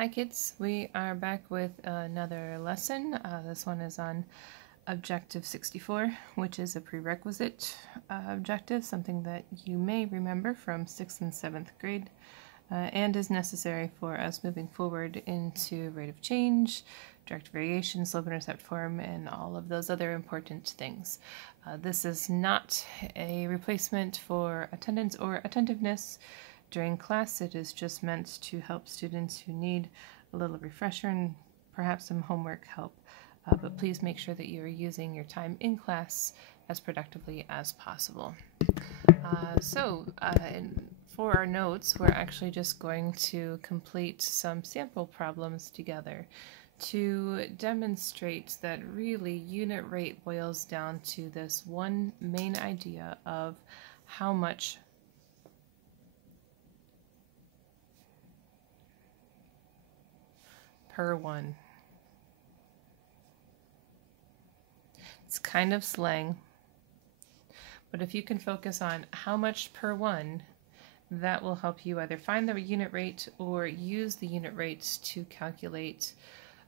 Hi kids, we are back with another lesson. This one is on Objective 64, which is a prerequisite objective, something that you may remember from 6th and 7th grade and is necessary for us moving forward into rate of change, direct variation, slope-intercept form, and all of those other important things. This is not a replacement for attendance or attentiveness during class. It is just meant to help students who need a little refresher and perhaps some homework help. But please make sure that you are using your time in class as productively as possible. For our notes, we're actually just going to complete some sample problems together to demonstrate that really unit rate boils down to this one main idea of how much per one. It's kind of slang, but if you can focus on how much per one, that will help you either find the unit rate or use the unit rates to calculate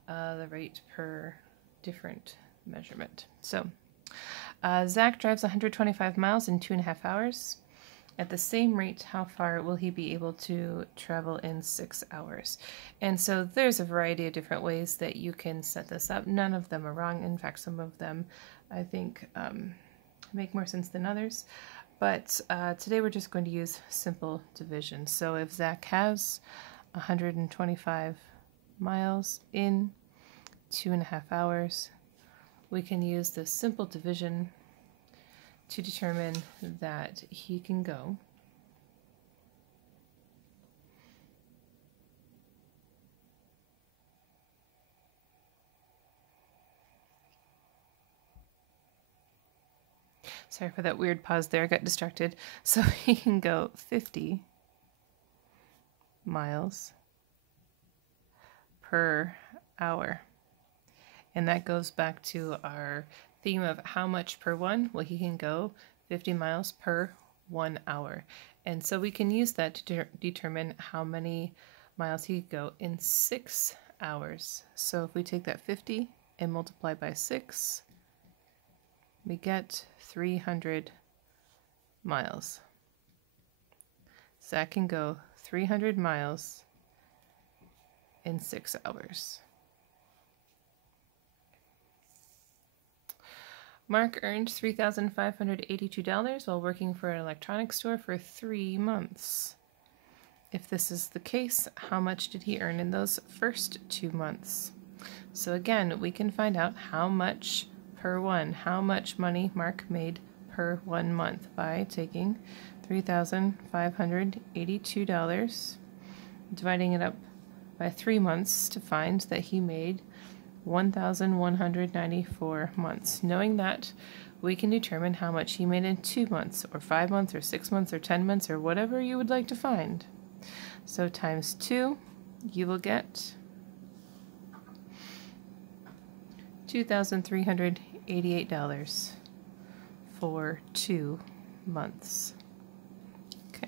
the rate per different measurement. So Zach drives 125 miles in 2.5 hours. At the same rate, how far will he be able to travel in 6 hours? And so there's a variety of different ways that you can set this up. None of them are wrong. In fact, some of them I think make more sense than others. But today we're just going to use simple division. So if Zach has 125 miles in 2.5 hours, we can use the simple division to determine that he can go sorry for that weird pause there, I got distracted. So he can go 50 miles per hour. And that goes back to our theme of how much per one. Well, he can go 50 miles per 1 hour. And so we can use that to determine how many miles he could go in 6 hours. So if we take that 50 and multiply by 6, we get 300 miles. Zach can go 300 miles in 6 hours. Mark earned $3,582 while working for an electronics store for 3 months. If this is the case, how much did he earn in those first 2 months? So again, we can find out how much per one, how much money Mark made per 1 month by taking $3,582, dividing it up by 3 months to find that he made 1,194 months. Knowing that, we can determine how much he made in 2 months, or 5 months, or 6 months, or 10 months, or whatever you would like to find. So times 2, you will get $2,388 for 2 months. Okay.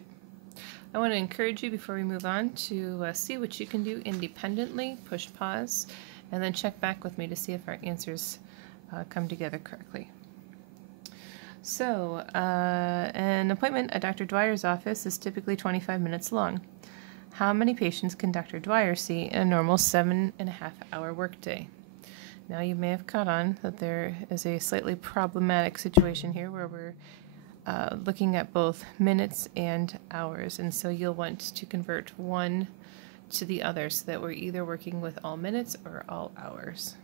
I want to encourage you before we move on to see what you can do independently. Push pause and then check back with me to see if our answers come together correctly. So an appointment at Dr. Dwyer's office is typically 25 minutes long. How many patients can Dr. Dwyer see in a normal 7.5-hour workday? Now you may have caught on that there is a slightly problematic situation here where we're looking at both minutes and hours, and so you'll want to convert one to the other so that we're either working with all minutes or all hours.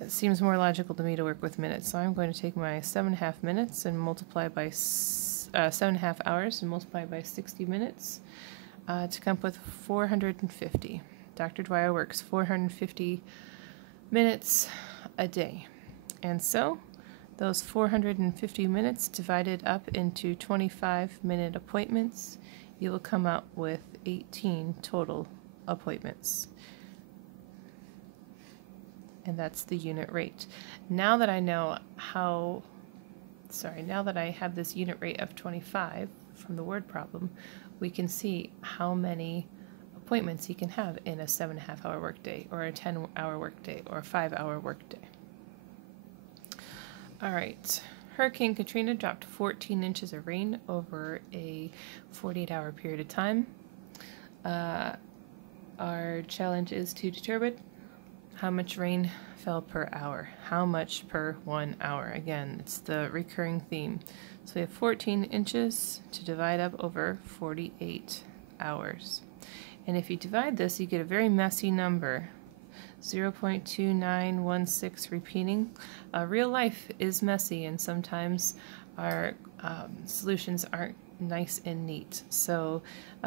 It seems more logical to me to work with minutes, so I'm going to take my 7.5 minutes and multiply by 7.5 hours and multiply by 60 minutes to come up with 450. Dr. Dwyer works 450 minutes a day, and so those 450 minutes divided up into 25-minute appointments, you will come out with 18 total appointments, and that's the unit rate. Now that I know now that I have this unit rate of 25 from the word problem, we can see how many appointments you can have in a 7.5-hour workday, or a 10-hour workday, or a 5-hour workday. All right. Hurricane Katrina dropped 14 inches of rain over a 48-hour period of time. Our challenge is to determine how much rain fell per hour. How much per 1 hour? Again, it's the recurring theme. So we have 14 inches to divide up over 48 hours. And if you divide this, you get a very messy number. 0.2916 repeating. Real life is messy, and sometimes our solutions aren't nice and neat. So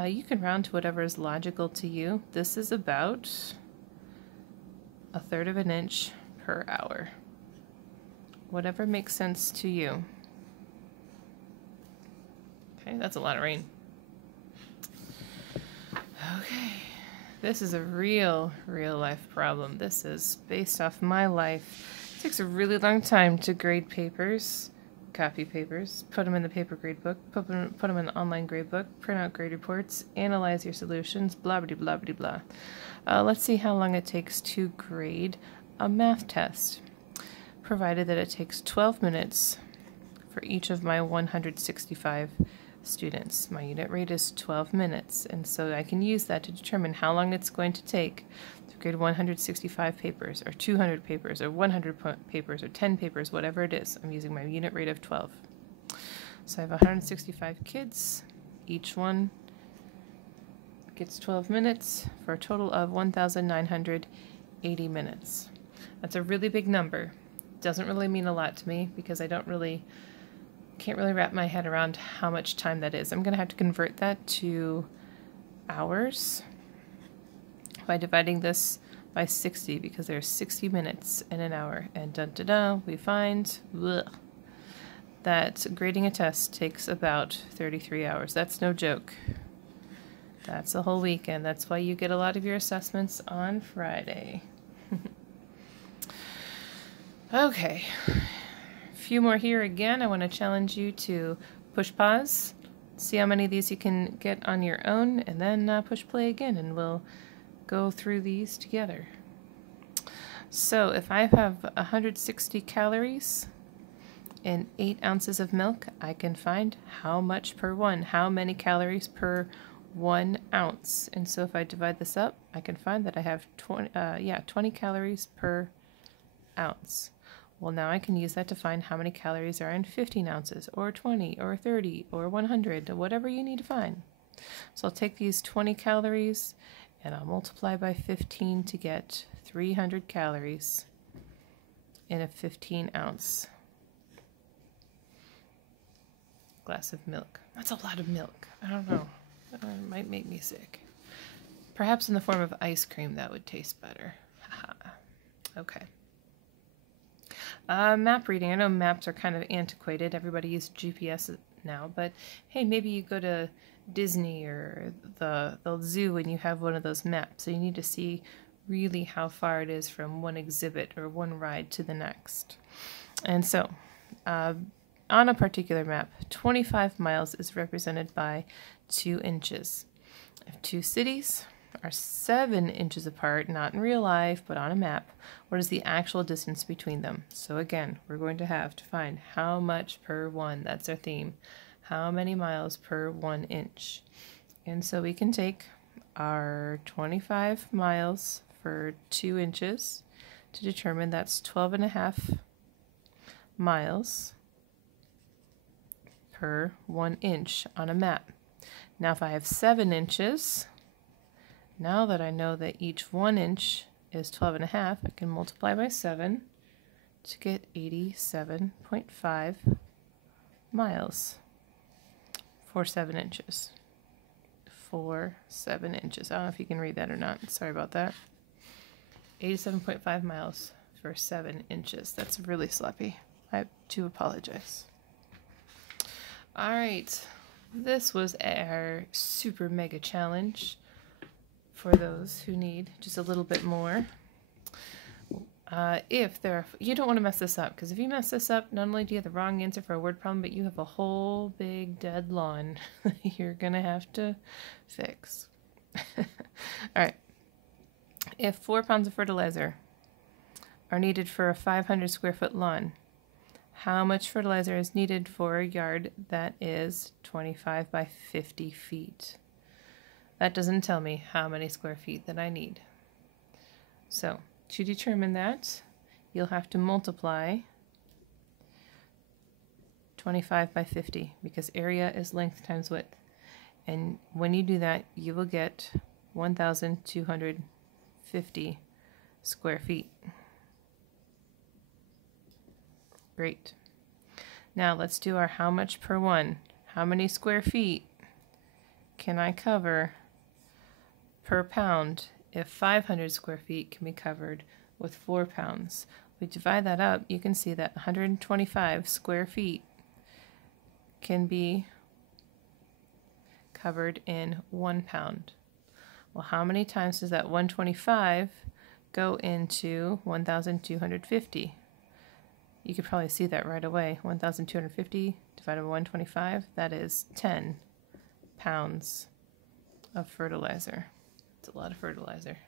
you can round to whatever is logical to you. This is about 1/3 of an inch per hour. Whatever makes sense to you. Okay, that's a lot of rain. Okay. This is a real life problem. This is based off my life. It takes a really long time to grade papers, copy papers, put them in the paper grade book, put them in the online grade book, print out grade reports, analyze your solutions, blah blah blah blah blah. Let's see how long it takes to grade a math test, provided that it takes 12 minutes for each of my 165 students. My unit rate is 12 minutes, and so I can use that to determine how long it's going to take to grade 165 papers, or 200 papers, or 100 papers, or 10 papers, whatever it is. I'm using my unit rate of 12. So I have 165 kids. Each one gets 12 minutes for a total of 1,980 minutes. That's a really big number. Doesn't really mean a lot to me because I can't really wrap my head around how much time that is. I'm going to have to convert that to hours by dividing this by 60, because there's 60 minutes in an hour. And we find that grading a test takes about 33 hours. That's no joke. That's a whole weekend. That's why you get a lot of your assessments on Friday. Okay. Few more here again. I want to challenge you to push pause, see how many of these you can get on your own, and then push play again, and we'll go through these together. So if I have 160 calories and 8 ounces of milk, I can find how much per one, how many calories per 1 ounce. And so if I divide this up, I can find that I have 20 calories per ounce. Well, now I can use that to find how many calories are in 15 ounces, or 20, or 30, or 100, whatever you need to find. So I'll take these 20 calories and I'll multiply by 15 to get 300 calories in a 15-ounce glass of milk. That's a lot of milk. I don't know. It might make me sick. Perhaps in the form of ice cream, that would taste better. Okay. Map reading. I know maps are kind of antiquated. Everybody uses GPS now, but hey, maybe you go to Disney or the zoo and you have one of those maps, so you need to see really how far it is from one exhibit or one ride to the next. And so, on a particular map, 25 miles is represented by 2 inches. If 2 cities are 7 inches apart, not in real life, but on a map, what is the actual distance between them? So again, we're going to have to find how much per one. That's our theme. How many miles per 1 inch? And so we can take our 25 miles for 2 inches to determine that's 12.5 miles per 1 inch on a map. Now if I have 7 inches, now that I know that each 1 inch is 12.5, I can multiply by 7 to get 87.5 miles for 7 inches. For 7 inches. I don't know if you can read that or not. Sorry about that. 87.5 miles for 7 inches. That's really sloppy. I do apologize. All right. This was our super mega challenge for those who need just a little bit more. You don't want to mess this up, because if you mess this up, not only do you have the wrong answer for a word problem, but you have a whole big dead lawn you're going to have to fix. All right. If 4 pounds of fertilizer are needed for a 500 square foot lawn, how much fertilizer is needed for a yard that is 25 by 50 feet? That doesn't tell me how many square feet that I need. So to determine that, you'll have to multiply 25 by 50 because area is length times width. And when you do that, you will get 1,250 square feet. Great. Now let's do our how much per one. How many square feet can I cover per pound if 500 square feet can be covered with 4 pounds? We divide that up, you can see that 125 square feet can be covered in 1 pound. Well, how many times does that 125 go into 1,250? You could probably see that right away. 1,250 divided by 125, that is 10 pounds of fertilizer. It's a lot of fertilizer.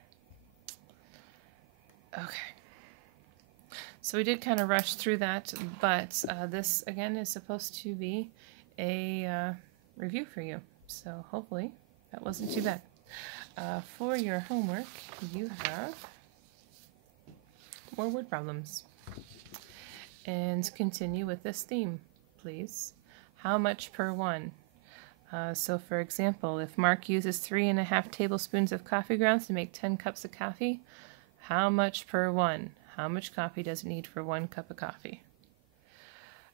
Okay. So we did kind of rush through that, but this, again, is supposed to be a review for you. So hopefully that wasn't too bad. For your homework, you have more word problems. And continue with this theme, please. How much per one? So for example, if Mark uses 3½ tablespoons of coffee grounds to make 10 cups of coffee, how much per one? How much coffee does it need for 1 cup of coffee?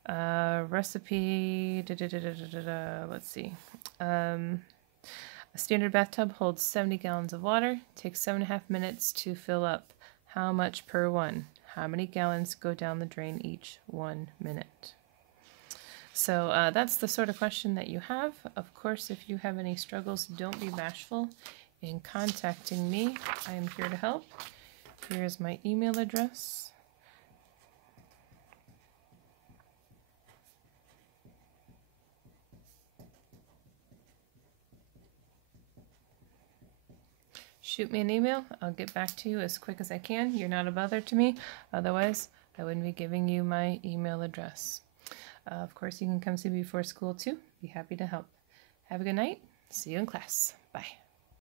Recipe, let's see. A standard bathtub holds 70 gallons of water, takes 7½ minutes to fill up. How much per one? How many gallons go down the drain each 1 minute? So that's the sort of question that you have. Of course, if you have any struggles, don't be bashful in contacting me. I am here to help. Here's my email address. Shoot me an email. I'll get back to you as quick as I can. You're not a bother to me. Otherwise, I wouldn't be giving you my email address. Of course, you can come see me before school too. Be happy to help. Have a good night. See you in class. Bye.